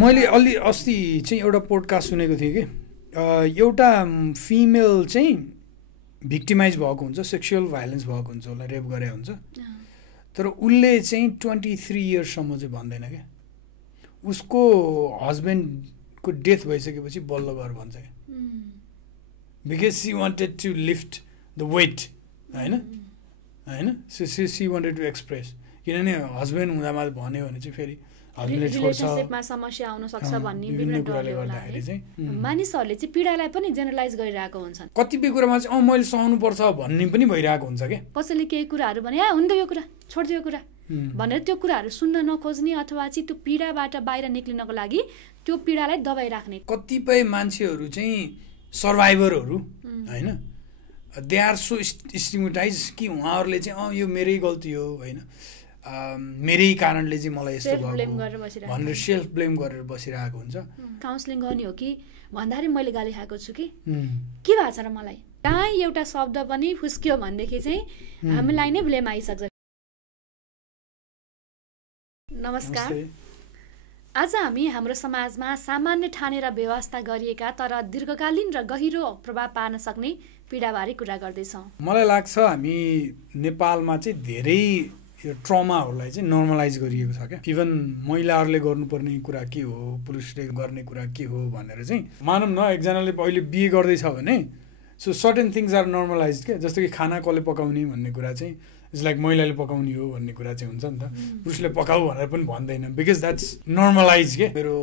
मैले अलि अस्ति चाहिँ एउटा पोडकास्ट सुनेको थिएँ कि एउटा फिमेल चाहिँ भिक्टिमाइज भएको हुन्छ, सेक्सुअल भाइलेन्स भएको हुन्छ, उसलाई रेप गरे हुन्छ, तर उसले चाहिँ 23 इयर्ससम्म चाहिँ भन्दैन क्या। उसको हस्बेन्डको डेथ भइसकेपछि बल्ल गर भन्छ क्या, because she wanted to lift the weight होइन होइन सी वान्टेड टु एक्सप्रेस। किनभने हस्बेन्ड हुँदामा भन्यो भने चाहिँ फेरि रिलेसनसिपमा समस्या आउन सक्छ भन्ने विभिन्न कुराले गर्दाखेरि चाहिँ मानिसहरूले चाहिँ पीडालाई पनि जेनरलाइज गरिरहेको हुन्छन्। कतिपय कुरामा चाहिँ मैले सहनुपर्छ भन्ने पनि भइरहेको हुन्छ क्या। कसैले केही कुराहरू भने हुन्छ यो कुरा छोड्दियो यो कुरा भनेर त्यो कुराहरू सुन्न नखोज्ने अथवा चाहिँ त्यो पीडाबाट बाहिर निक्लिनको लागि त्यो पीडालाई दबाइराख्ने। कतिपय मान्छेहरू चाहिँ सर्भाइभरहरू होइन, दे आर सो स्टिग्मेटाइज कि उहाँहरूले चाहिँ यो मेरै गल्ती हो होइन, मेरै कारणले चाहिँ मलाई यस्तो भएको भनेर सेल्फ ब्लेम गरेर बसिरहेको हुन्छ। काउन्सिलिङ गर्ने हो कि भन्दाखेरि मैले गाली खाएको छु कि के भएको छ र मलाई कहाँ एउटा शब्द पनि फुस्कियो भनेदेखि चाहिँ हामीलाई नै ब्लेम आइसक्छ। नमस्कार, आज हामी हाम्रो समाजमा सामान्य ठानेर व्यवस्था गरिएका तर दीर्घकालीन र गहिरो प्रभाव पार्न सक्ने पीडाबारे कुरा गर्दैछौँ। मलाई लाग्छ हामी नेपालमा चाहिँ धेरै यो ट्रमाहरूलाई चाहिँ नर्मलाइज गरिएको छ क्या। इभन महिलाहरूले गर्नुपर्ने कुरा के हो, पुरुषले गर्ने कुरा के हो भनेर चाहिँ मानौँ न, एकजनाले अहिले बिहे गर्दैछ भने so certain things are normalize क्या। जस्तो कि खाना कसले पकाउने भन्ने कुरा चाहिँ इट्स लाइक महिलाले पकाउने हो भन्ने कुरा चाहिँ हुन्छ नि त, पुरुषले पकाऊ भनेर पनि भन्दैन, बिकज द्याट्स नर्मलाइज के। मेरो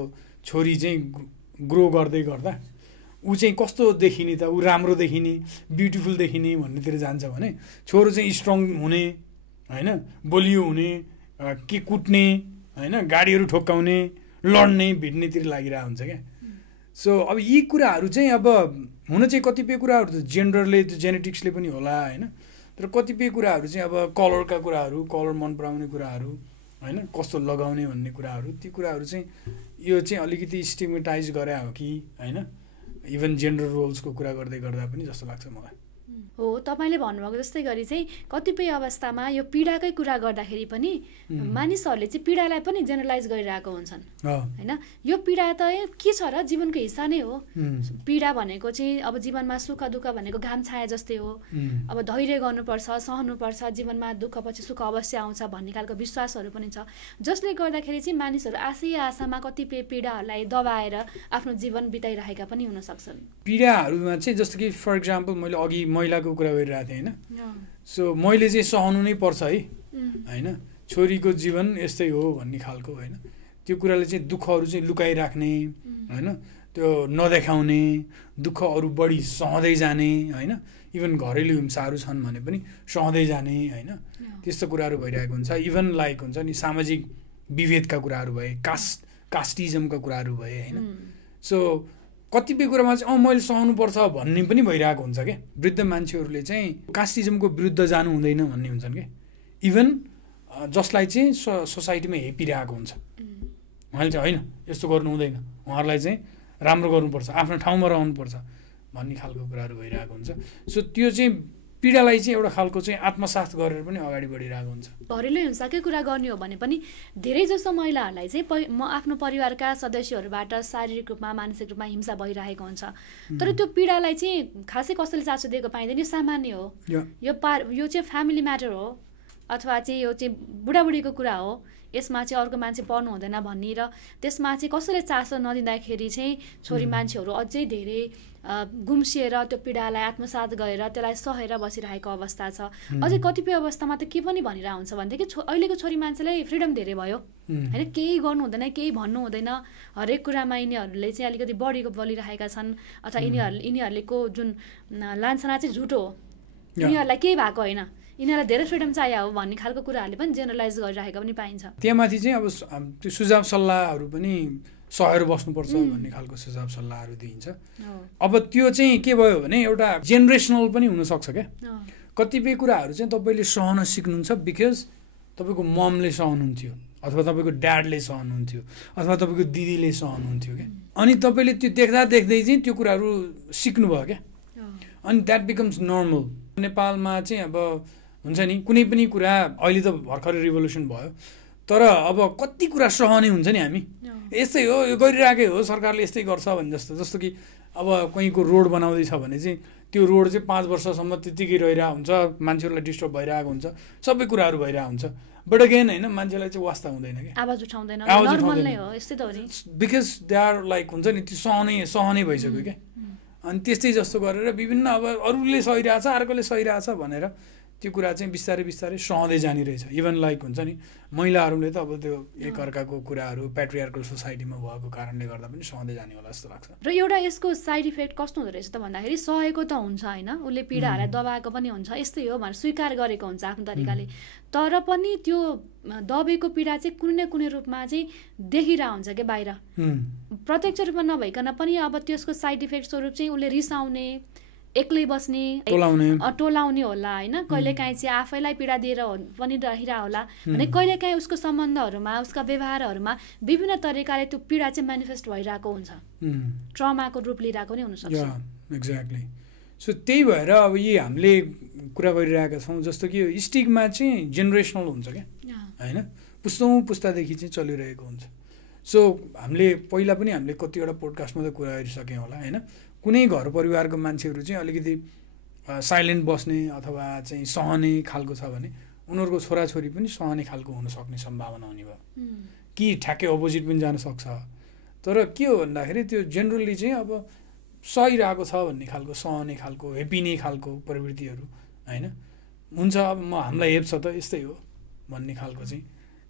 छोरी चाहिँ ग्रो गर्दै गर्दा ऊ चाहिँ कस्तो देखिने त, ऊ राम्रो देखिने, ब्युटिफुल देखिने भन्नेतिर जान्छ भने छोरो चाहिँ स्ट्रङ हुने होइन, बलियो हुने, के कुट्ने होइन, गाडीहरू ठोक्काउने, लड्ने, भिड्नेतिर लागिरहेको हुन्छ क्या। सो अब यी कुराहरू चाहिँ अब हुन चाहिँ कतिपय कुराहरू त जेन्डरले, त्यो जेनेटिक्सले पनि होला होइन, तर कतिपय कुराहरू चाहिँ अब कलरका कुराहरू, कलर मन पराउने कुराहरू होइन, कस्तो लगाउने भन्ने कुराहरू, ती कुराहरू चाहिँ यो चाहिँ अलिकति स्टिग्मेटाइज गरे हो कि होइन, इभन जेन्डर रोल्सको कुरा गर्दै गर्दा पनि जस्तो लाग्छ मलाई। हो, तपाईँले भन्नुभएको जस्तै गरी चाहिँ कतिपय अवस्थामा यो पीडाकै कुरा गर्दाखेरि पनि मानिसहरूले चाहिँ पीडालाई पनि जेनरलाइज गरिरहेको हुन्छन् होइन। यो पीडा त के छ र, जीवनको हिस्सा नै हो। पीडा भनेको चाहिँ अब जीवनमा सुख दुःख भनेको घाम छाया जस्तै हो। अब धैर्य गर्नुपर्छ, सहनुपर्छ, जीवनमा दुःख पछि सुख अवश्य आउँछ भन्ने खालको विश्वासहरू पनि छ, जसले गर्दाखेरि चाहिँ मानिसहरू आशामा कतिपय पीडाहरूलाई दबाएर आफ्नो जीवन बिताइरहेका पनि हुन सक्छन्। पीडाहरूमा चाहिँ जस्तो कि फर इक्जाम्पल मैले अघि महिलाको कुरा गरिरहेको थिएँ होइन, सो मैले चाहिँ सहनु नै पर्छ है होइन, छोरीको जीवन यस्तै हो भन्ने खालको होइन, त्यो कुराले चाहिँ दुःखहरू चाहिँ लुकाइराख्ने होइन, त्यो नदेखाउने, दुःखहरू बढी सहँदै जाने होइन, इभन घरेलु हिंसाहरू छन् भने पनि सहँदै जाने होइन, त्यस्तो कुराहरू भइरहेको हुन्छ। इभन लाइक हुन्छ नि सामाजिक विभेदका कुराहरू भए, कास्टिजमका कुराहरू भए होइन। सो कतिपय कुरामा चाहिँ मैले सहनुपर्छ भन्ने पनि भइरहेको हुन्छ क्या। वृद्ध मान्छेहरूले चाहिँ कास्टिजमको विरुद्ध जानु हुँदैन भन्ने हुन्छन् क्या। इभन जसलाई चाहिँ सोसाइटीमा हेपिरहेको हुन्छ, उहाँले चाहिँ होइन यस्तो गर्नु हुँदैन, उहाँहरूलाई चाहिँ राम्रो गर्नुपर्छ, आफ्नो ठाउँमा रहनुपर्छ भन्ने खालको कुराहरू भइरहेको हुन्छ। सो त्यो चाहिँ पीडालाई चाहिँ एउटा खालको चाहिँ आत्मसात गरेर पनि अगाडि बढिरहेको हुन्छ। घरेलु हिंसाकै कुरा गर्ने हो भने पनि धेरै जसो महिलाहरूलाई चाहिँ आफ्नो परिवारका सदस्यहरूबाट शारीरिक रूपमा मानसिक रूपमा हिंसा भइरहेको हुन्छ, तर त्यो पीडालाई चाहिँ खासै कसैले चासो दिएको पाइँदैन। यो सामान्य हो, यो चाहिँ फ्यामिली म्याटर हो अथवा चाहिँ यो चाहिँ बुढाबुढीको कुरा हो, यसमा चाहिँ अर्को मान्छे पर्नु हुँदैन भन्ने र त्यसमा चाहिँ कसैले चासो नदिँदाखेरि चाहिँ छोरी मान्छेहरू अझै धेरै गुम्सिएर त्यो पीडालाई आत्मसात गरेर त्यसलाई सहेर बसिरहेको अवस्था छ। अझै कतिपय अवस्थामा त के पनि भनिरहेको हुन्छ भनेदेखि अहिलेको छोरी मान्छेलाई फ्रिडम धेरै भयो होइन, केही गर्नु हुँदैन, केही भन्नु हुँदैन, हरेक कुरामा यिनीहरूले चाहिँ अलिकति बढीको बोलिरहेका छन् अथवा यिनीहरूको जुन लान्छना चाहिँ झुटो हो, यिनीहरूलाई केही भएको होइन, यिनीहरूलाई धेरै फ्रिडम चाहियो हो भन्ने खालको कुराहरूले पनि जेनरलाइज गरिरहेको पनि पाइन्छ। त्यहाँमाथि चाहिँ अब त्यो सुझाव सल्लाहहरू पनि सहेर बस्नुपर्छ भन्ने खालको सुझाव सल्लाहहरू दिइन्छ। अब त्यो चाहिँ के भयो भने एउटा जेनरेसनल पनि हुनसक्छ क्या। कतिपय कुराहरू चाहिँ तपाईँले सहन सिक्नुहुन्छ बिकज तपाईँको ममले सहनुहुन्थ्यो अथवा तपाईँको ड्याडले सहनुहुन्थ्यो अथवा तपाईँको दिदीले सहनुहुन्थ्यो क्या, अनि तपाईँले त्यो देख्दा देख्दै चाहिँ त्यो कुराहरू सिक्नुभयो क्या, अनि द्याट बिकम्स नर्मल। नेपालमा चाहिँ अब हुन्छ नि कुनै पनि कुरा, अहिले त भर्खरै रिभोल्युसन भयो, तर अब कति कुरा सहने हुन्छ नि हामी यस्तै हो यो गरिरहेकै हो सरकारले यस्तै गर्छ भने जस्तो कि अब कहीँको रोड बनाउँदैछ भने चाहिँ त्यो रोड चाहिँ 5 वर्षसम्म त्यतिकै रहिरहेको हुन्छ मान्छेहरूलाई डिस्टर्ब भइरहेको हुन्छ सबै कुराहरू भइरहेको हुन्छ बट अगेन होइन मान्छेलाई चाहिँ वास्ता हुँदैन कि आवाज उठाउँदैन नर्मल नै हो यस्तै त हो नि बिकज दे आर लाइक हुन्छ नि त्यो सहनै भइसक्यो क्या अनि त्यस्तै जस्तो गरेर विभिन्न अब अरूले सहिरहेछ अर्कोले सहिरहेछ भनेर त्यो कुरा चाहिँ बिस्तारै बिस्तारै सहँदै जाने रहेछ इभन लाइक हुन्छ नि महिलाहरूले त अब त्यो एकअर्काको कुराहरू प्याट्रियार्कल सोसाइटीमा भएको कारणले गर्दा पनि सहँदै जाने होला जस्तो लाग्छ र एउटा यसको साइड इफेक्ट कस्तो हुँदो रहेछ त भन्दाखेरि सहेको त हुन्छ होइन उसले पीडाहरूलाई दबाएको पनि हुन्छ यस्तै हो भनेर स्वीकार गरेको हुन्छ आफ्नो तरिकाले तर पनि त्यो दबेको पीडा चाहिँ कुनै न कुनै रूपमा चाहिँ देखिरहेको हुन्छ क्या बाहिर प्रत्यक्ष रूपमा नभइकन पनि अब त्यसको साइड इफेक्ट स्वरूप चाहिँ उसले रिसाउने एक्लै बस्ने टोलाउने होला होइन कहिलेकाहीँ चाहिँ आफैलाई पीडा दिएर पनि रहिरहेको होला भने कहिलेकाहीँ उसको सम्बन्धहरूमा उसका व्यवहारहरूमा विभिन्न तरिकाले त्यो पीडा चाहिँ मेनिफेस्ट भइरहेको हुन्छ ट्रमाको रूप लिइरहेको नै हुनसक्छ एक्ज्याक्टली सो त्यही भएर अब यी हामीले कुरा गरिरहेका छौँ जस्तो कि यो स्टिगमा चाहिँ जेनेरेसनल हुन्छ क्या होइन पुस्तौँ पुस्तादेखि चाहिँ चलिरहेको हुन्छ सो हामीले पहिला पनि हामीले कतिवटा पोडकास्टमा त कुरा गरिसक्यौँ होला होइन कुनै घर परिवारको मान्छेहरू चाहिँ अलिकति साइलेन्ट बस्ने अथवा चाहिँ सहने खालको छ भने उनीहरूको छोराछोरी पनि सहने खालको हुनसक्ने सम्भावना हुने भयो कि ठ्याक्कै अपोजिट पनि जान सक्छ तर के हो भन्दाखेरि त्यो जेनरली चाहिँ अब सहिरहेको छ भन्ने खालको सहने खालको हेपिने खालको प्रवृत्तिहरू होइन हुन्छ अब हामीलाई हेप्छ त यस्तै हो भन्ने खालको चाहिँ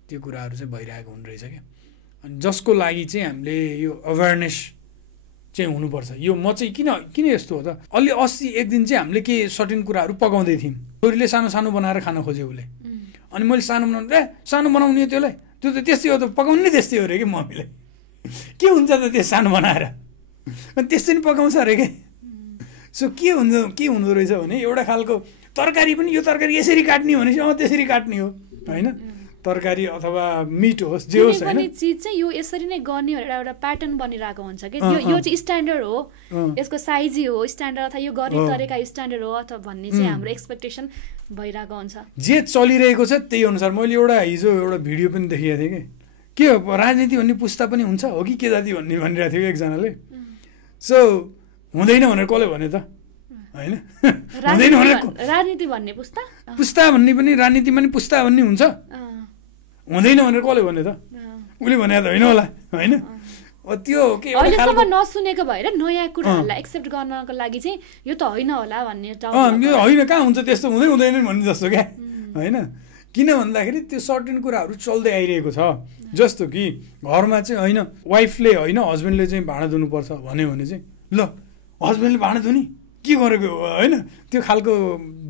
त्यो कुराहरू चाहिँ भइरहेको हुने रहेछ क्या अनि जसको लागि चाहिँ हामीले यो अवेरनेस चाहिँ हुनुपर्छ यो म चाहिँ किन यस्तो हो त अलि अस्ति एक दिन चाहिँ हामीले के सर्टेन कुराहरू पकाउँदै थियौँ छोरीले सानो सानो बनाएर खान खोज्यो उसले अनि मैले सानो बनाउने त्यसलाई त्यो त त्यस्तै हो त पकाउनु नै त्यस्तै हो अरे कि मम्मीले के हुन्छ त त्यो सानो बनाएर अनि त्यस्तै नि पकाउँछ अरे के सो के हुँदो रहेछ भने एउटा खालको तरकारी पनि यो तरकारी यसरी काट्ने हो भनेपछि त्यसरी काट्ने हो होइन तरकारी अथवा मिट होस् जे होस् हैन चीज चाहिँ यो यसरी नै गर्ने भनेर एउटा प्याटर्न बनिरहेको हुन्छ के यो चाहिँ स्ट्यान्डर्ड हो यसको साइज हो स्ट्यान्डर्ड अथवा यो गर्ने तरिका स्ट्यान्डर्ड हो अथवा भन्ने चाहिँ हाम्रो एक्सपेक्टेसन भइरहेको हुन्छ जे चलिरहेको छ त्यही अनुसार मैले हिजो एउटा भिडियो पनि देखेको थिएँ के हो राजनीति भन्ने पुस्ता पनि हुन्छ हो कि के जाति भन्ने भनिरहेको थियो एकजनाले सो हुँदैन भनेर कसले भने त हैन हुँदैन भनेर राजनीति भन्ने पुस्ता भन्ने पनि राजनीतिमा नि पुस्ता भन्ने हुन्छ हुँदैन भनेर कसले भने त उसले भने त होइन होला होइन त्यो के अहिलेसम्म नसुनेको भएर नयाँ कुराहरूलाई एक्सेप्ट गर्नको लागि चाहिँ यो त होइन होला भन्ने यो होइन कहाँ हुन्छ त्यस्तो हुँदैन भन्ने जस्तो क्या होइन किन भन्दाखेरि त्यो सर्टेन कुराहरू चल्दै आइरहेको छ जस्तो कि घरमा चाहिँ होइन वाइफले होइन हस्बेन्डले चाहिँ भाँडा धुनुपर्छ भन्यो भने चाहिँ ल हस्बेन्डले भाँडा धुने के गरेको होइन त्यो खालको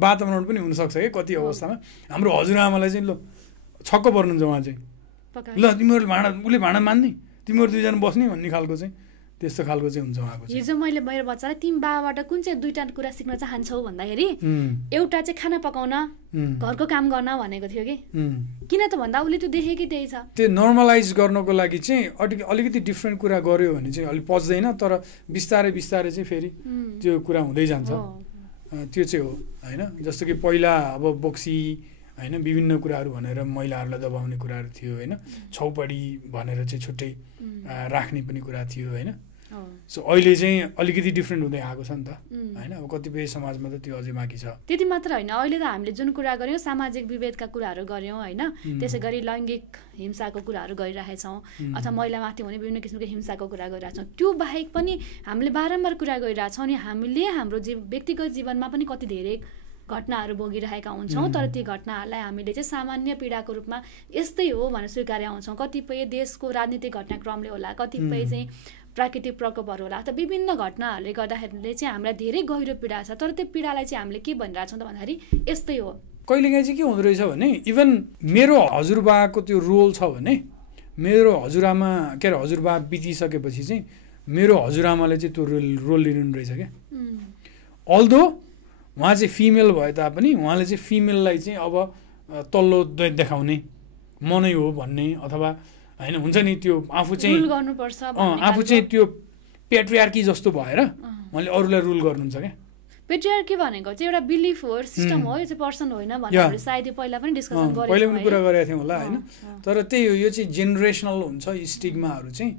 वातावरण पनि हुनसक्छ क्या कति अवस्थामा हाम्रो हजुरआमालाई चाहिँ ल छक्क पर्नुहुन्छ उहाँ चाहिँ ल तिमीहरू उसले भाँडा मान्ने तिमीहरू दुईजना बस्ने भन्ने खालको चाहिँ त्यस्तो खालको चाहिँ हुन्छ उहाँको हिजो मैले मेरो बच्चालाई तिमी बाबाबाट कुन चाहिँ दुईटा कुरा सिक्न चाहन्छौ भन्दाखेरि एउटा चाहिँ खाना पकाउन घरको काम गर्न भनेको थियो कि किन त भन्दा उसले त्यो देखेकै त्यही छ त्यो नर्मलाइज गर्नको लागि चाहिँ अलिकति डिफ्रेन्ट कुरा गर्यो भने चाहिँ अलिक पच्दैन तर बिस्तारै बिस्तारै चाहिँ फेरि त्यो कुरा हुँदै जान्छ त्यो चाहिँ हो होइन जस्तो कि पहिला अब बोक्सी होइन विभिन्न कुराहरू भनेर महिलाहरूलाई दबाउने कुराहरू थियो होइन छौपडी भनेर चाहिँ छुट्टै राख्ने पनि कुरा थियो होइन सो अहिले चाहिँ अलिकति डिफ्रेन्ट हुँदै आएको छ नि त होइन अब कतिपय समाजमा त त्यो अझै बाँकी छ त्यति मात्र होइन अहिले त हामीले जुन कुरा गऱ्यौँ सामाजिक विभेदका कुराहरू गऱ्यौँ होइन त्यसै गरी लैङ्गिक हिंसाको कुराहरू गरिरहेछौँ अथवा महिलामाथि हुने विभिन्न किसिमको हिंसाको कुरा गरिरहेछौँ त्यो बाहेक पनि हामीले बारम्बार कुरा गरिरहेछौँ अनि हामीले हाम्रो व्यक्तिगत जीवनमा पनि कति धेरै घटनाहरू भोगिरहेका हुन्छौँ तर ती घटनाहरूलाई हामीले चाहिँ सामान्य पीडाको रूपमा यस्तै हो भनेर स्वीकार्य आउँछौँ कतिपय देशको राजनीतिक घटनाक्रमले होला कतिपय चाहिँ प्राकृतिक प्रकोपहरू होला अथवा विभिन्न घटनाहरूले गर्दाखेरि चाहिँ हामीलाई धेरै गहिरो पीडा छ तर त्यो पीडालाई चाहिँ हामीले के भनिरहेछौँ त भन्दाखेरि यस्तै हो कहिलेकाहीँ चाहिँ के हुँदो रहेछ भने इभन मेरो हजुरबाको त्यो रोल छ भने मेरो हजुरआमा के अरे हजुरबा बितिसकेपछि चाहिँ मेरो हजुरआमाले चाहिँ त्यो रोल लिनु रहेछ क्या अल्दो उहाँ चाहिँ फिमेल भए तापनि उहाँले चाहिँ फिमेललाई चाहिँ अब तल्लो देखाउने मनै हो भन्ने अथवा होइन हुन्छ नि त्यो आफू चाहिँ त्यो पेट्रियार्की जस्तो भएर उहाँले अरूलाई रुल गर्नुहुन्छ क्या पेट्रियार्की भनेको चाहिँ एउटा बिलिफ हो, सिस्टम हो, यो चाहिँ पर्सन होइन भनेर सायद पहिला पनि डिस्कसन गरेको पहिला पनि कुरा गरेका थियौँ होला होइन। तर त्यही हो, यो चाहिँ जेनेरेसनल हुन्छ स्टिग्माहरू चाहिँ।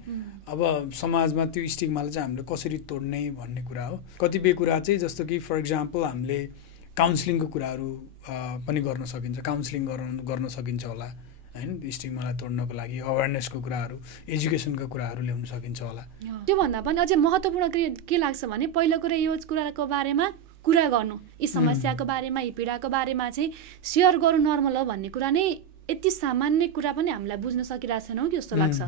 अब समाजमा त्यो स्टिग्मालाई चाहिँ हामीले कसरी तोड्ने भन्ने कुरा हो। कतिपय कुरा चाहिँ जस्तो कि फर इक्जाम्पल हामीले काउन्सिलिङको कुराहरू पनि गर्न सकिन्छ, काउन्सिलिङ गर्न सकिन्छ होला होइन, स्टिग्मालाई तोड्नको लागि अवेरनेसको कुराहरू, एजुकेसनका कुराहरू ल्याउन सकिन्छ होला। त्योभन्दा पनि अझै महत्त्वपूर्ण के लाग्छ भने पहिलो कुरा यो कुराको बारेमा कुरा गर्नु, यी समस्याको बारेमा, यी पीडाको बारेमा चाहिँ सेयर गर्नु नर्मल हो भन्ने कुरा नै यति सामान्य कुरा पनि हामीलाई बुझ्न सकिरहेको छैनौँ कि जस्तो लाग्छ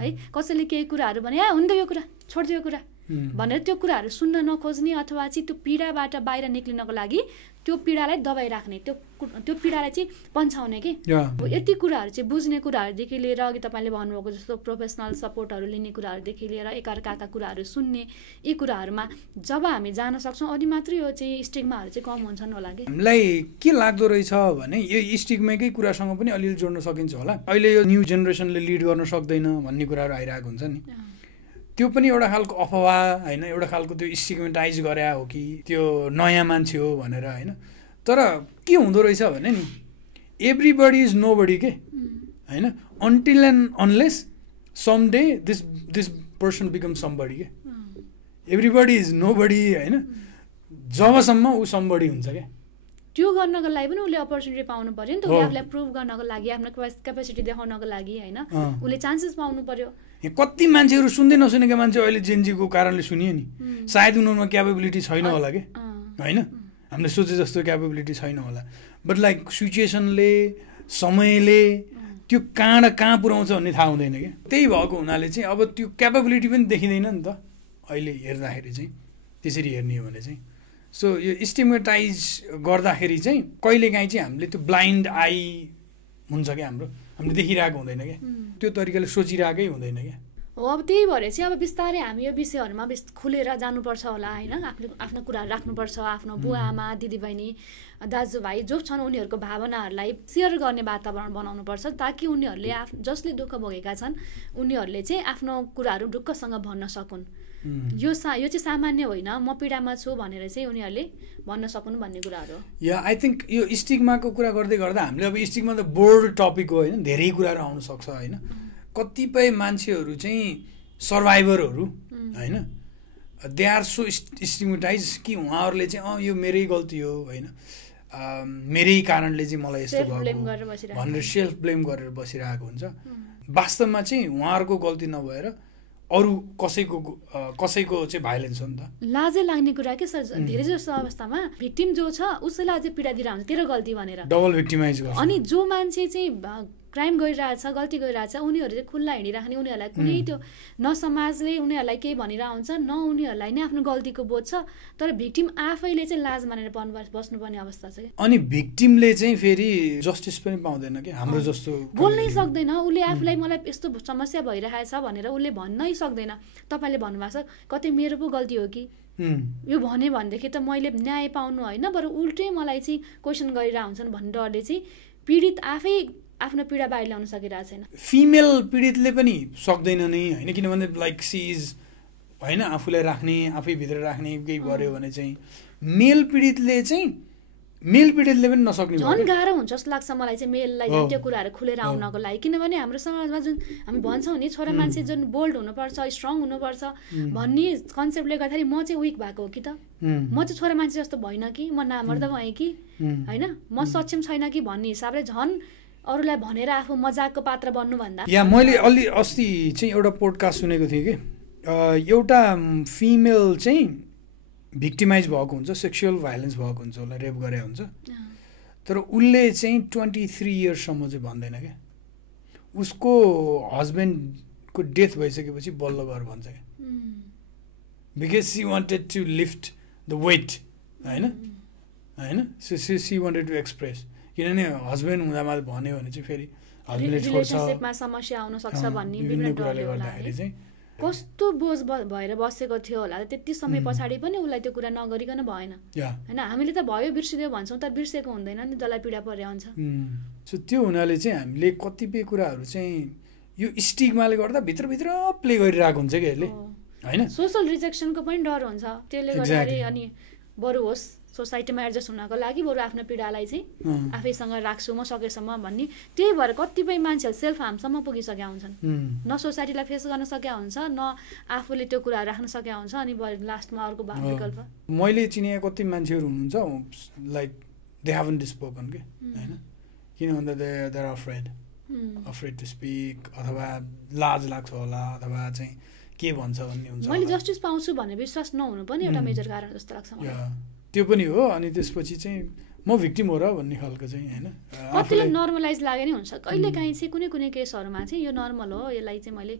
है। कसैले केही कुराहरू भने हुन्छ यो कुरा छोडिदियो कुरा भनेर त्यो कुराहरू सुन्न नखोज्ने अथवा चाहिँ त्यो पीडाबाट बाहिर निक्लिनको लागि त्यो पीडालाई दबाई राख्ने, त्यो पीडालाई चाहिँ पन्छाउने कि यति कुराहरू चाहिँ बुझ्ने कुराहरूदेखि लिएर अघि तपाईँले भन्नुभएको जस्तो प्रोफेसनल सपोर्टहरू लिने कुराहरूदेखि लिएर एकअर्काका कुराहरू सुन्ने, यी कुराहरूमा जब हामी जान सक्छौँ अनि मात्रै यो चाहिँ स्टिग्माहरू चाहिँ कम हुन्छन् होला कि। हामीलाई के लाग्दो रहेछ भने यो स्टिग्माकै कुरासँग पनि अलिअलि जोड्न सकिन्छ होला। अहिले यो न्यू जेनेरेसनले लिड गर्न सक्दैन भन्ने कुराहरू आइरहेको हुन्छ नि, त्यो पनि एउटा खालको अफवाह होइन, एउटा खालको त्यो स्टिग्मेटाइज गरे हो कि त्यो नयाँ मान्छे हो भनेर होइन। तर के हुँदो रहेछ भने नि एभ्रिबडी इज नो बडी के होइन, until and unless some day this person become somebody के। एभ्रिबडी इज नो बडी होइन, जबसम्म ऊ समबडी हुन्छ क्या। त्यो गर्नको लागि पनि उसले अपर्च्युनिटी पाउनु पर्यो नि त, उसले आफूलाई प्रुभ गर्नको लागि, आफ्नो क्यापेसिटी देखाउनको लागि होइन, उसले चान्सेस पाउनु पर्यो। कति मान्छेहरू सुन्दै नसुनेका मान्छे अहिले जेनजीको कारणले सुनियो नि, सायद उनीहरूमा क्यापेबिलिटी छैन होला कि होइन, हामीले सोचे जस्तो क्यापेबिलिटी छैन होला, बट लाइक सिचुएसनले, समयले त्यो कहाँ पुऱ्याउँछ भन्ने थाहा हुँदैन क्या। त्यही भएको हुनाले चाहिँ अब त्यो क्यापेबिलिटी पनि देखिँदैन नि त अहिले हेर्दाखेरि चाहिँ, त्यसरी हेर्ने हो भने चाहिँ। सो यो स्टिग्मेटाइज गर्दाखेरि चाहिँ कहिलेकाहीँ चाहिँ हामीले त्यो ब्लाइन्ड आई हुन्छ क्या, हामीले देखिरहेको हुँदैन क्या, त्यो तरिकाले सोचिरहेकै हुँदैन क्या। हो अब त्यही भएर चाहिँ अब बिस्तारै हामी यो विषयहरूमा खुलेर जानुपर्छ होला होइन, आफ्नो कुराहरू राख्नुपर्छ, आफ्नो बुवा आमा दिदीबहिनी दाजुभाइ जो छन् उनीहरूको भावनाहरूलाई सेयर गर्ने वातावरण बनाउनुपर्छ, ताकि उनीहरूले जसले दुःख भोगेका छन् उनीहरूले चाहिँ आफ्नो कुराहरू ढुक्कसँग भन्न सकुन्। यो चाहिँ सामान्य होइन, म पीडामा छु भनेर चाहिँ उनीहरूले भन्न सकुन् भन्ने कुराहरू। या आई थिङ्क यो स्टिग्माको कुरा गर्दै गर्दा हामीले अब स्टिग्मा त बोर्ड टपिक हो होइन, धेरै कुराहरू आउन सक्छ होइन। कतिपय मान्छेहरू चाहिँ सर्भाइभरहरू होइन, दे आर सो स्टिग्मेटाइज कि उहाँहरूले चाहिँ यो मेरै गल्ती हो होइन, मेरै कारणले चाहिँ मलाई यस्तो भएको भनेर सेल्फ ब्लेम गरेर बसिरहेको हुन्छ। वास्तवमा चाहिँ उहाँहरूको गल्ती नभएर अरू कसैको चाहिँ भाइलेन्स हो नि त। लाजै लाग्ने कुरा के सर, धेरै जस्तो अवस्थामा भिक्टिम जो छ उसैलाई अझै पीडा दिइरहेको हुन्छ, तेरो गल्ती भनेर डबल भिक्टिमाइज गर्छ। अनि जो मान्छे चाहिँ क्राइम गरिरहेछ, गल्ती गरिरहेछ, उनीहरू चाहिँ खुल्ला हिँडिराख्ने, उनीहरूलाई कुनै त्यो न समाजले उनीहरूलाई केही भनिरहेको हुन्छ न उनीहरूलाई नै आफ्नो गल्तीको बोध छ, तर भिक्टिम आफैले चाहिँ लाज मानेर बस्नुपर्ने अवस्था छ। अनि भिक्टिमले चाहिँ फेरि जस्टिस पनि पाउँदैन कि हाम्रो जस्तो बोल्नै सक्दैन, उसले आफूलाई मलाई यस्तो समस्या भइरहेछ भनेर उसले भन्नै सक्दैन। तपाईँले भन्नुभएको छ कतै मेरो पो गल्ती हो कि यो भने भनेदेखि त मैले न्याय पाउनु होइन, बरु उल्टै मलाई चाहिँ क्वेसन गरिरहेको हुन्छन् भन्ने डरले चाहिँ पीडित आफै आफ्नो पीडा बाहिर ल्याउन सकिरहेको छैन। फिमेल पीडितले पनि सक्दैन नै होइन, किनभने लाइक सी इज होइन आफूलाई राख्ने, आफै भित्र राख्ने केही गर्यो भने चाहिँ मेल पीडितले पनि नसक्ने झन् गाह्रो हुन्छ जस्तो लाग्छ मलाई चाहिँ मेललाई त्यो कुराहरू खुलेर आउनको लागि। किनभने हाम्रो समाजमा जुन हामी भन्छौँ नि छोरा मान्छे जुन बोल्ड हुनुपर्छ, स्ट्रङ हुनुपर्छ भन्ने कन्सेप्टले गर्दाखेरि म चाहिँ विक भएको हो कि त, म चाहिँ छोरा मान्छे जस्तो भइन कि, म नामर्द भएँ कि होइन, म सक्षम छैन कि भन्ने हिसाबले झन् अरूलाई भनेर आफू मजाकको पात्र बन्नुभन्दा। या मैले अलि अस्ति चाहिँ एउटा पोडकास्ट सुनेको थिएँ कि एउटा फिमेल चाहिँ भिक्टिमाइज भएको हुन्छ, सेक्सुअल भाइलेन्स भएको हुन्छ, उसलाई रेप गरे हुन्छ, तर उसले चाहिँ 23 इयर्ससम्म चाहिँ भन्दैन क्या, उसको हस्बेन्डको डेथ भइसकेपछि बल्ल गर भन्छ क्या, because she wanted to lift the weight होइन सी वान्टेड टु एक्सप्रेस, किनभने हस्बेन्ड हुँदामा भन्यो भने चाहिँ फेरि हस्बेन्डले छोड्छ, समस्या आउन सक्छ भन्ने विभिन्न कुराले गर्दाखेरि चाहिँ कस्तो बोझ भएर बसेको थियो होला त्यति समय पछाडि पनि उसलाई त्यो कुरा नगरिकन भएन होइन। हामीले त भयो बिर्सिदियो भन्छौँ तर बिर्सेको हुँदैन नि, जसलाई पीडा परे हुन्छ। सो त्यो हुनाले चाहिँ हामीले कतिपय कुराहरू चाहिँ यो स्टिग्माले गर्दा भित्रभित्र प्ले गरिरहेको हुन्छ कि यसले होइन, सोसल रिजेक्सनको पनि डर हुन्छ त्यसले गर्दाखेरि। अनि बरु होस् सोसाइटीमा एडजस्ट हुनको लागि बरु आफ्नो पीडालाई चाहिँ आफैसँग राख्छु म सकेसम्म भन्ने। त्यही भएर कतिपय मान्छेहरू सेल्फ हार्मसम्म पुगिसकेका हुन्छन्, न सोसाइटीलाई फेस गर्न सकेका हुन्छ न आफूले त्यो कुराहरू राख्न सकेका हुन्छ, अनि लास्टमा अर्को विकल्प। मैले चिनेका कति मान्छेहरू हुनुहुन्छ लाइक दे हाभन्ट स्पोकन के होइन, किन भन्दा they are afraid to speak, अथवा लाज लाग्छ होला, अथवा चाहिँ के भन्छ भन्ने हुन्छ। मैले जस्टिस पाउँछु भन्ने विश्वास नहुनु पनि एउटा मेजर कारण जस्तो लाग्छ मलाई। त्यो पनि हो। अनि त्यसपछि चाहिँ म भिक्टिम हो र भन्ने खालको चाहिँ होइन, कतिलाई नर्मलाइज लागे नै हुन्छ। कहिलेकाहीँ चाहिँ कुनै कुनै केसहरूमा चाहिँ यो नर्मल हो, यसलाई चाहिँ मैले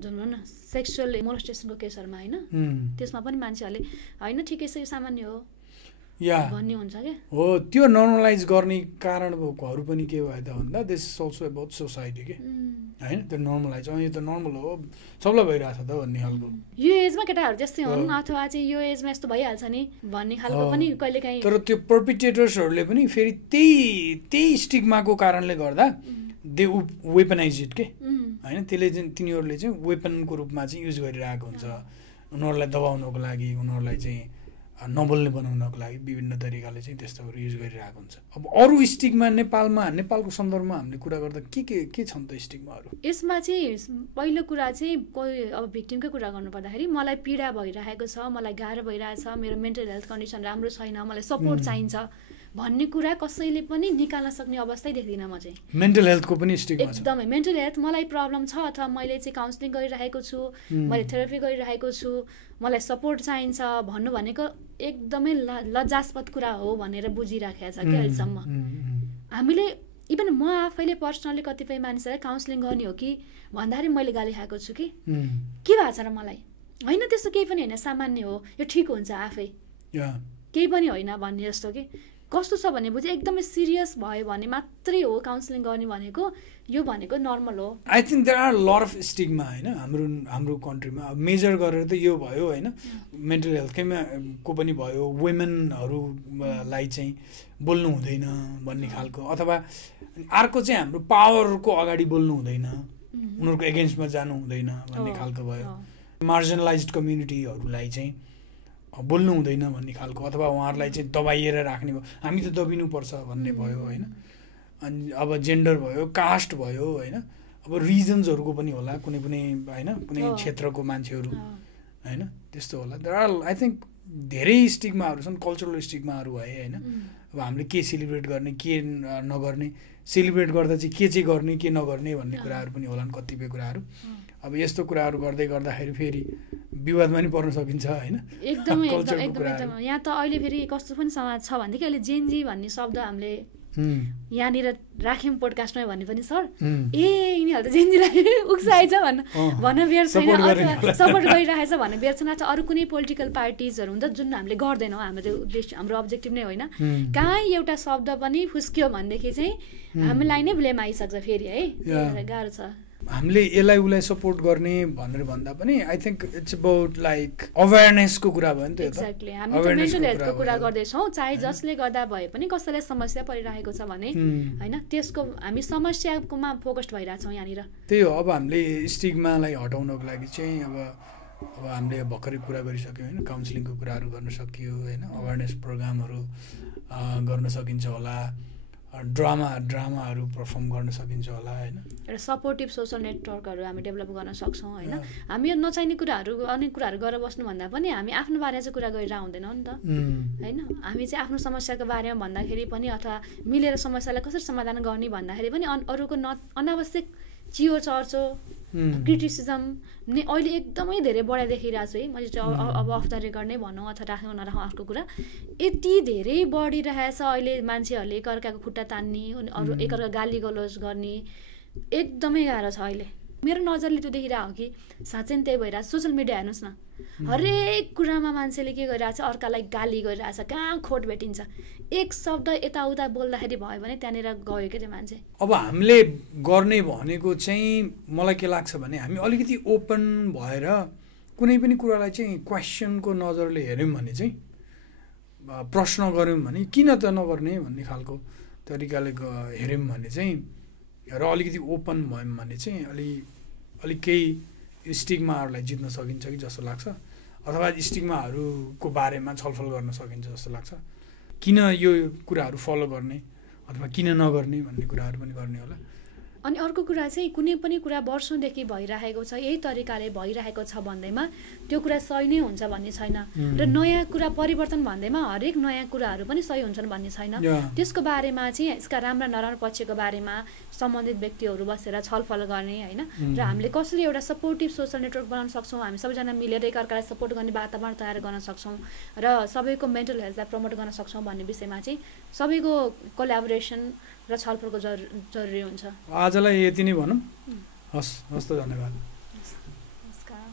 जुन भनौँ न सेक्सुअल मोलेस्टेसनको केसहरूमा होइन, त्यसमा पनि मान्छेहरूले होइन ठिकै छ यो सामान्य हो भन्ने हुन्छ क्या। हो त्यो नर्मलाइज गर्ने कारणहरू पनि के भयो त भन्दा this is also about society के होइन, त्यो नर्मलाइज यो त नर्मल हो सबलाई भइरहेछ त भन्ने खालको। यो एजमा केटाहरू त्यस्तै हुन् अथवा चाहिँ यो एजमा यस्तो भइहाल्छ नि भन्ने खालको पनि कहिलेकाहीँ। तर त्यो पर्पिटेटर्सहरूले पनि फेरि त्यही स्टिग्माको कारणले गर्दा दे वेपनाइज इट के होइन, त्यसले चाहिँ तिनीहरूले चाहिँ वेपनको रूपमा चाहिँ युज गरिरहेको हुन्छ उनीहरूलाई दबाउनको लागि, उनीहरूलाई चाहिँ नबोल्ने बनाउनको लागि विभिन्न तरिकाले चाहिँ त्यस्तोहरू युज गरिरहेको हुन्छ। अब अरू स्टिग्मा नेपालको सन्दर्भमा हामीले कुरा गर्दा के छन् त स्टिग्माहरू? यसमा चाहिँ पहिलो कुरा चाहिँ कोही अब भिक्टिमकै कुरा गर्नुपर्दाखेरि मलाई पीडा भइरहेको छ, मलाई गाह्रो भइरहेछ, मेरो मेन्टल हेल्थ कन्डिसन राम्रो छैन, मलाई सपोर्ट चाहिन्छ भन्ने कुरा कसैले पनि निकाल्न सक्ने अवस्थै देख्दिनँ म चाहिँ। मेन्टल हेल्थको पनि स्टिग्मा छ एकदमै। मेन्टल हेल्थ मलाई प्रब्लम छ अथवा मैले चाहिँ काउन्सिलिङ गरिरहेको छु, मैले थेरापी गरिरहेको छु, मलाई सपोर्ट चाहिन्छ भन्नु भनेको एकदमै लज्जास्पद कुरा हो भनेर बुझिराखेको छ क्या अहिलेसम्म। हामीले इभन म आफैले पर्सनली कतिपय मानिसहरूलाई काउन्सिलिङ गर्ने हो कि भन्दाखेरि मैले गाली खाएको छु कि के भएको छ र मलाई, होइन त्यस्तो केही पनि होइन, सामान्य हो, यो ठिक हुन्छ आफै, केही पनि होइन भन्ने जस्तो कि। कस्तो छ भने बुझेँ एकदमै सिरियस भयो भने मात्रै हो काउन्सिलिङ गर्ने भनेको, यो भनेको नर्मल हो। I think there are lot of stigma होइन हाम्रो कन्ट्रीमा। अब मेजर गरेर त यो भयो होइन, मेन्टल हेल्थकैमा को पनि भयो, वुमेनहरूलाई चाहिँ बोल्नु हुँदैन भन्ने खालको, अथवा अर्को चाहिँ हाम्रो पावरको अगाडि बोल्नु हुँदैन, उनीहरूको एगेन्स्टमा जानु हुँदैन भन्ने खालको भयो। मार्जिनलाइज्ड कम्युनिटीहरूलाई चाहिँ बोल्नु हुँदैन भन्ने खालको, अथवा उहाँहरूलाई चाहिँ दबाइएर राख्ने भयो, हामी त दबिनुपर्छ भन्ने भयो होइन। अनि अब जेन्डर भयो, कास्ट भयो होइन, अब रिजन्सहरूको पनि होला, कुनै होइन कुनै क्षेत्रको मान्छेहरू होइन त्यस्तो होला। देयर आर आई थिङ्क धेरै स्टिग्माहरू छन्, कल्चरल स्टिग्माहरू भए होइन। अब हामीले के सेलिब्रेट गर्ने के नगर्ने, सेलिब्रेट गर्दा चाहिँ के चाहिँ गर्ने के नगर्ने भन्ने कुराहरू पनि होलान् कतिपय कुराहरू। अब यस्तो कुराहरू गर्दै गर्दाखेरि फेरि विवादमा नि पर्न सकिन्छ होइन। एकदमै यहाँ त अहिले फेरि कस्तो पनि समाज छ भनेदेखि अहिले जेनजी भन्ने शब्द हामीले यहाँनिर राख्यौँ पोडकास्टमा भने पनि सर यिनीहरू त जेनजीलाई उक्साएछ भन्न बेर छैन, सपोर्ट गरिरहेछ भन्ने बेर छैन। अथवा अरू कुनै पोलिटिकल पार्टिजहरू हुन्छ जुन हामीले गर्दैनौँ, हाम्रो त्यो उद्देश्य हाम्रो अब्जेक्टिभ नै होइन। कहीँ एउटा शब्द पनि फुस्कियो भनेदेखि चाहिँ हामीलाई नै ब्लेम आइसक्छ फेरि है, गाह्रो छ। हामीले यसलाई उसलाई सपोर्ट गर्ने भनेर भन्दा पनि I think it's about like अवेरनेसको कुरा भयो नि त। एक्ज्याक्टली, हामी त मेन्टल हेल्थको कुरा गर्दैछौँ, चाहे जसले गर्दा भए पनि कसैलाई समस्या परिरहेको छ भने होइन, त्यसको हामी समस्याकोमा फोकस्ड भइरहेछौँ यहाँनिर। त्यही हो। अब हामीले स्टिग्मालाई हटाउनको लागि चाहिँ अब हामीले भर्खरै कुरा गरिसक्यौँ होइन, काउन्सिलिङको कुराहरू गर्न सकियो होइन, अवेरनेस प्रोग्रामहरू गर्न सकिन्छ होला, ड्रामाहरू पर्फर्म गर्न सकिन्छ होला होइन। एउटा सपोर्टिभ सोसल नेटवर्कहरू हामी डेभलप गर्न सक्छौँ होइन। हामी यो नचाहिने कुराहरू अनेक कुराहरू गरेर बस्नुभन्दा पनि हामी आफ्नो बारेमा चाहिँ कुरा गरिरह हुँदैनौँ नि त होइन। हामी चाहिँ आफ्नो समस्याको बारेमा भन्दाखेरि पनि अथवा मिलेर समस्यालाई कसरी समाधान गर्ने भन्दाखेरि पनि अरूको अनावश्यक चियो चर्चो क्रिटिसिजम नै अहिले एकदमै धेरै बढाइ देखिरहेको छु है। मैले चाहिँ अब अफ द रेकर्ड नै भनौँ अथवा राख्नु नराखौँ अर्को कुरा, यति धेरै बढिरहेछ अहिले मान्छेहरूले एकअर्काको खुट्टा तान्ने, अरू एकअर्का गाली गलोज गर्ने, एकदमै गाह्रो छ अहिले। मेरो नजरले त्यो देखिरहेको हो कि साँच्चै त्यही भइरहेछ। सोसियल मिडिया हेर्नुहोस् न, हरेक कुरामा मान्छेले के गरिरहेछ, अर्कालाई गाली गरिरहेछ, कहाँ खोट भेटिन्छ, एक शब्द यताउता बोल्दाखेरि भयो भने त्यहाँनिर गयो क्या त्यो मान्छे। अब हामीले गर्ने भनेको चाहिँ मलाई के लाग्छ भने हामी अलिकति ओपन भएर कुनै पनि कुरालाई चाहिँ क्वेसनको नजरले हेऱ्यौँ भने चाहिँ, प्रश्न गऱ्यौँ भने किन त नगर्ने भन्ने खालको तरिकाले हेऱ्यौँ भने चाहिँ र अलिकति ओपन भयौँ भने चाहिँ अलिक केही स्टिग्माहरूलाई जित्न सकिन्छ कि जस्तो लाग्छ। अथवा स्टिग्माहरूको बारेमा छलफल गर्न सकिन्छ जस्तो लाग्छ। किन यो कुराहरू फलो गर्ने अथवा किन नगर्ने भन्ने कुराहरू पनि गर्ने होला। अनि अर्को कुरा चाहिँ कुनै पनि कुरा वर्षौँदेखि भइरहेको छ, यही तरिकाले भइरहेको छ भन्दैमा त्यो कुरा सही नै हुन्छ भन्ने छैन र नयाँ कुरा परिवर्तन भन्दैमा हरेक नयाँ कुराहरू पनि सही हुन्छन् भन्ने छैन। त्यसको बारेमा चाहिँ यसका राम्रा नराम्रो पक्षको बारेमा सम्बन्धित व्यक्तिहरू बसेर छलफल गर्ने होइन, र हामीले कसरी एउटा सपोर्टिभ सोसल नेटवर्क बनाउन सक्छौँ, हामी सबैजना मिलेर एकअर्कालाई सपोर्ट गर्ने वातावरण तयार गर्न सक्छौँ र सबैको मेन्टल हेल्थलाई प्रमोट गर्न सक्छौँ भन्ने विषयमा चाहिँ सबैको कोल्याबोरेसन र छलफलको जरुरी हुन्छ। आजलाई यति नै भनौँ। हस् त, धन्यवाद। नमस्कार।